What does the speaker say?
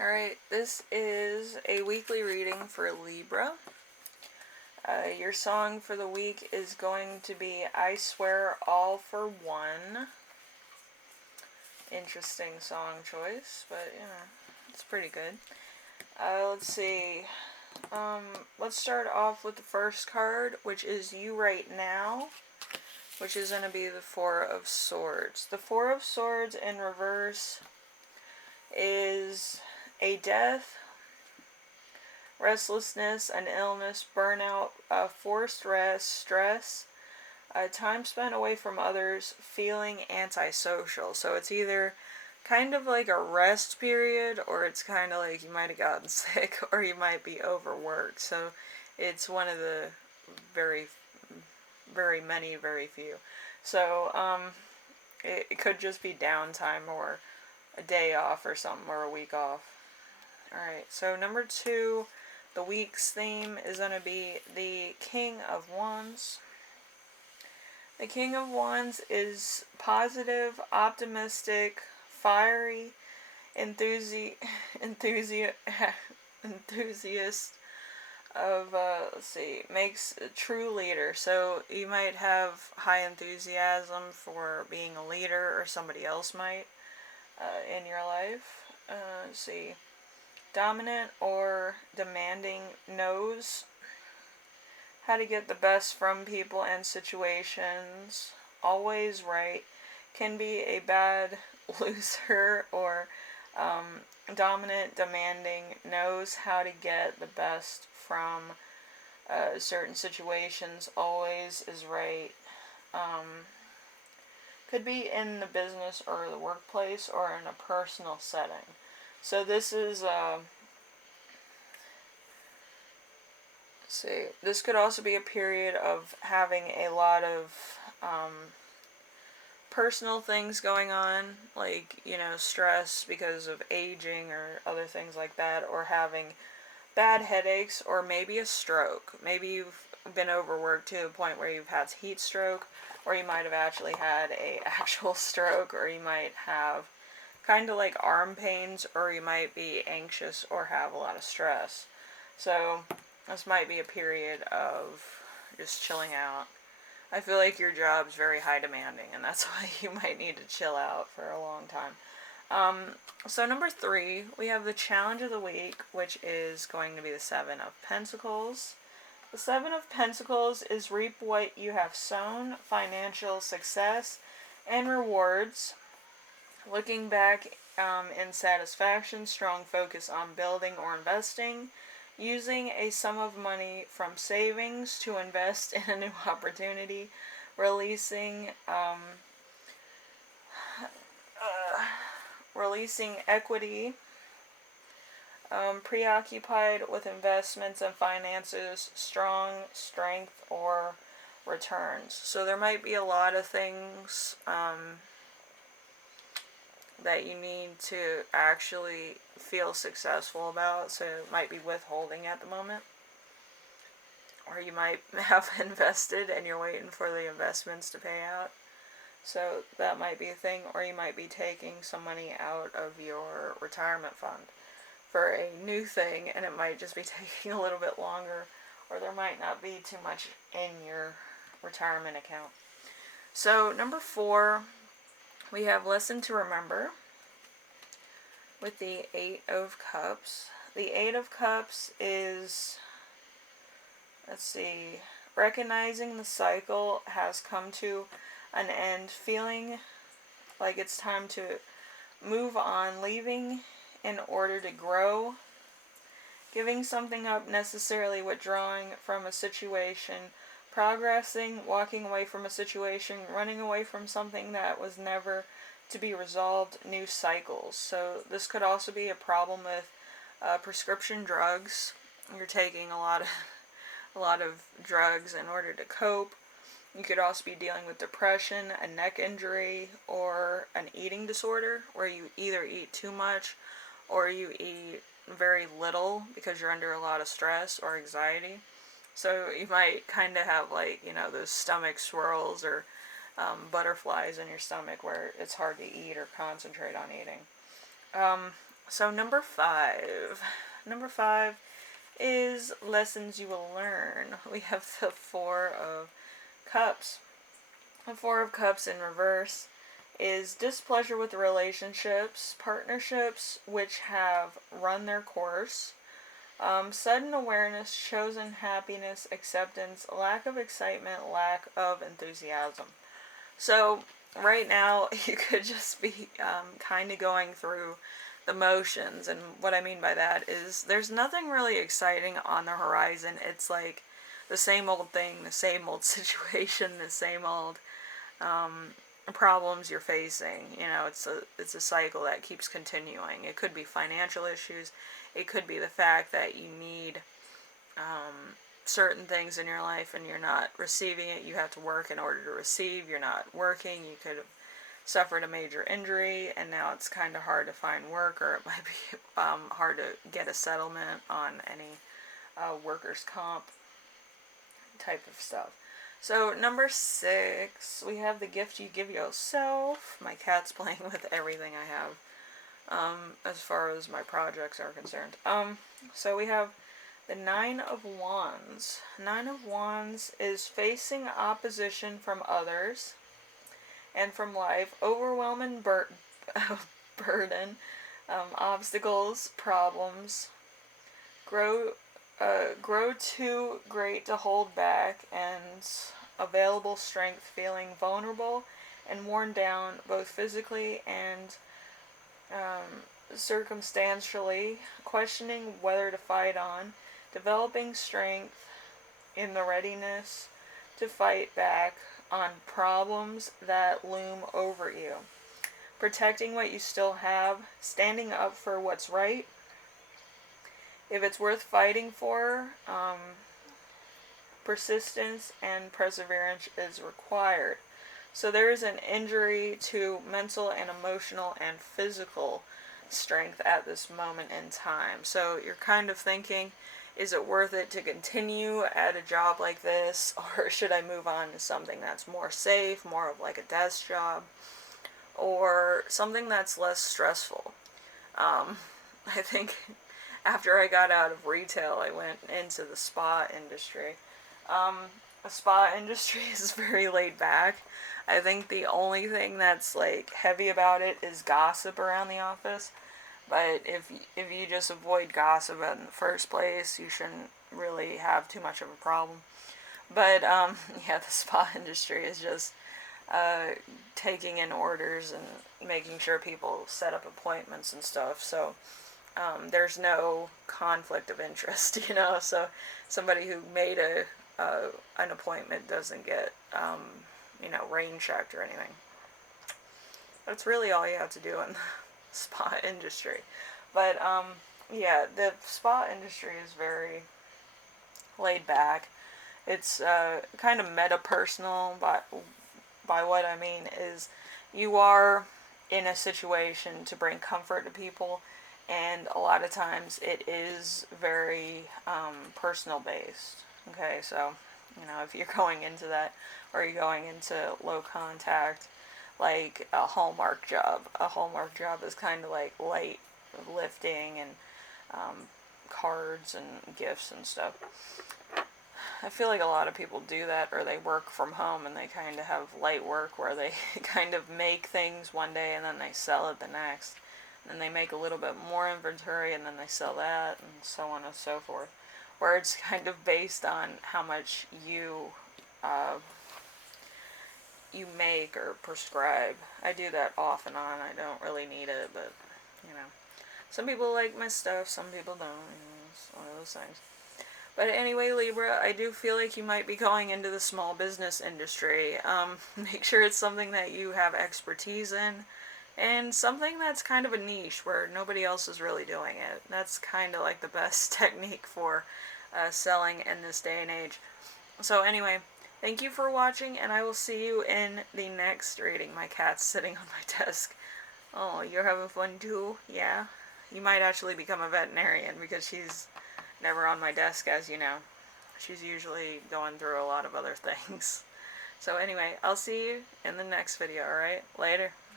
Alright, this is a weekly reading for Libra. Your song for the week is going to be I Swear All for One. Interesting song choice, but it's pretty good. Let's see. Let's start off with the first card, which is You Right Now, which is going to be the Four of Swords. The Four of Swords in reverse is a death, restlessness, an illness, burnout, forced rest, stress, time spent away from others, feeling antisocial. So it's either kind of like a rest period, or it's kind of like you might have gotten sick, or you might be overworked. So it's one of the very, very many, very few. So it could just be downtime, or a day off or something, or a week off. Alright, so number 2, the week's theme is going to be the King of Wands. The King of Wands is positive, optimistic, fiery, enthusiast of, makes a true leader. So you might have high enthusiasm for being a leader, or somebody else might in your life. Let's see. Dominant or demanding, knows how to get the best from people and situations, always right, can be a bad loser, or dominant, demanding, knows how to get the best from certain situations, always is right. Could be in the business or the workplace, or in a personal setting. So this is, this could also be a period of having a lot of personal things going on, like, stress because of aging or other things like that, or having bad headaches, or maybe a stroke. Maybe you've been overworked to the point where you've had heat stroke, or you might have actually had a actual stroke, or you might have kind of like arm pains, or you might be anxious or have a lot of stress. So this might be a period of just chilling out. I feel like your job's very high demanding, and that's why you might need to chill out for a long time. So number 3, we have the challenge of the week, which is going to be the Seven of Pentacles. The Seven of Pentacles is reap what you have sown, financial success and rewards. Looking back in satisfaction, strong focus on building or investing, using a sum of money from savings to invest in a new opportunity, releasing equity, preoccupied with investments and finances, strong strength or returns. So there might be a lot of things that you need to actually feel successful about, so it might be withholding at the moment. Or you might have invested and you're waiting for the investments to pay out. So that might be a thing. Or you might be taking some money out of your retirement fund for a new thing, and it might just be taking a little bit longer, or there might not be too much in your retirement account. So number 4, we have Lesson to Remember with the 8 of Cups. The 8 of Cups is, recognizing the cycle has come to an end, feeling like it's time to move on, leaving in order to grow, giving something up, necessarily withdrawing from a situation, progressing, walking away from a situation, running away from something that was never to be resolved, new cycles. So this could also be a problem with prescription drugs. You're taking a lot of drugs in order to cope. You could also be dealing with depression, a neck injury, or an eating disorder where you either eat too much or you eat very little because you're under a lot of stress or anxiety. So you might kind of have those stomach swirls, or butterflies in your stomach where it's hard to eat or concentrate on eating. So number 5. Number 5 is lessons you will learn. We have the Four of Cups. The Four of Cups in reverse is displeasure with relationships, partnerships which have run their course, sudden awareness, chosen happiness, acceptance, lack of excitement, lack of enthusiasm. So right now you could just be kind of going through the motions, and what I mean by that is there's nothing really exciting on the horizon. It's like the same old thing, the same old situation, the same old problems you're facing. You know, it's a cycle that keeps continuing. It could be financial issues. It could be the fact that you need certain things in your life and you're not receiving it. You have to work in order to receive. You're not working. You could have suffered a major injury and now it's kind of hard to find work, or it might be hard to get a settlement on any workers' comp type of stuff. So number 6, we have the gift you give yourself. My cat's playing with everything I have as far as my projects are concerned. So we have the Nine of Wands. Nine of Wands is facing opposition from others and from life, overwhelming burden, obstacles, problems, grow too great to hold back, and available strength, feeling vulnerable and worn down both physically and circumstantially, questioning whether to fight on, developing strength in the readiness to fight back on problems that loom over you, protecting what you still have, standing up for what's right. If it's worth fighting for, persistence and perseverance is required. So there is an injury to mental and emotional and physical strength at this moment in time. So you're kind of thinking, is it worth it to continue at a job like this, or should I move on to something that's more safe, more of like a desk job, or something that's less stressful? I think after I got out of retail, I went into the spa industry. The spa industry is very laid back. I think the only thing that's like heavy about it is gossip around the office. But if you just avoid gossip in the first place, you shouldn't really have too much of a problem. But yeah, the spa industry is just taking in orders and making sure people set up appointments and stuff. So there's no conflict of interest, you know. So somebody who made an appointment doesn't get rain checked or anything. That's really all you have to do in the spa industry. But yeah, the spa industry is very laid back. It's kind of meta-personal, by what I mean is you are in a situation to bring comfort to people, and a lot of times it is very personal based. Okay, so if you're going into that, or you're going into low contact, like a Hallmark job is kind of like light lifting and cards and gifts and stuff. I feel like a lot of people do that, or they work from home and they kind of have light work where they kind of make things one day and then they sell it the next. And they make a little bit more inventory and then they sell that, and so on and so forth. Where it's kind of based on how much you make or prescribe. I do that off and on. I don't really need it, but some people like my stuff, some people don't. It's one of those things. But anyway, Libra, I do feel like you might be going into the small business industry. Make sure it's something that you have expertise in, and something that's kind of a niche where nobody else is really doing it. That's kind of like the best technique for selling in this day and age. So anyway, thank you for watching, and I will see you in the next reading. My cat's sitting on my desk. Oh, you're having fun too? Yeah? You might actually become a veterinarian because she's never on my desk, as you know. She's usually going through a lot of other things. So anyway, I'll see you in the next video, alright? Later.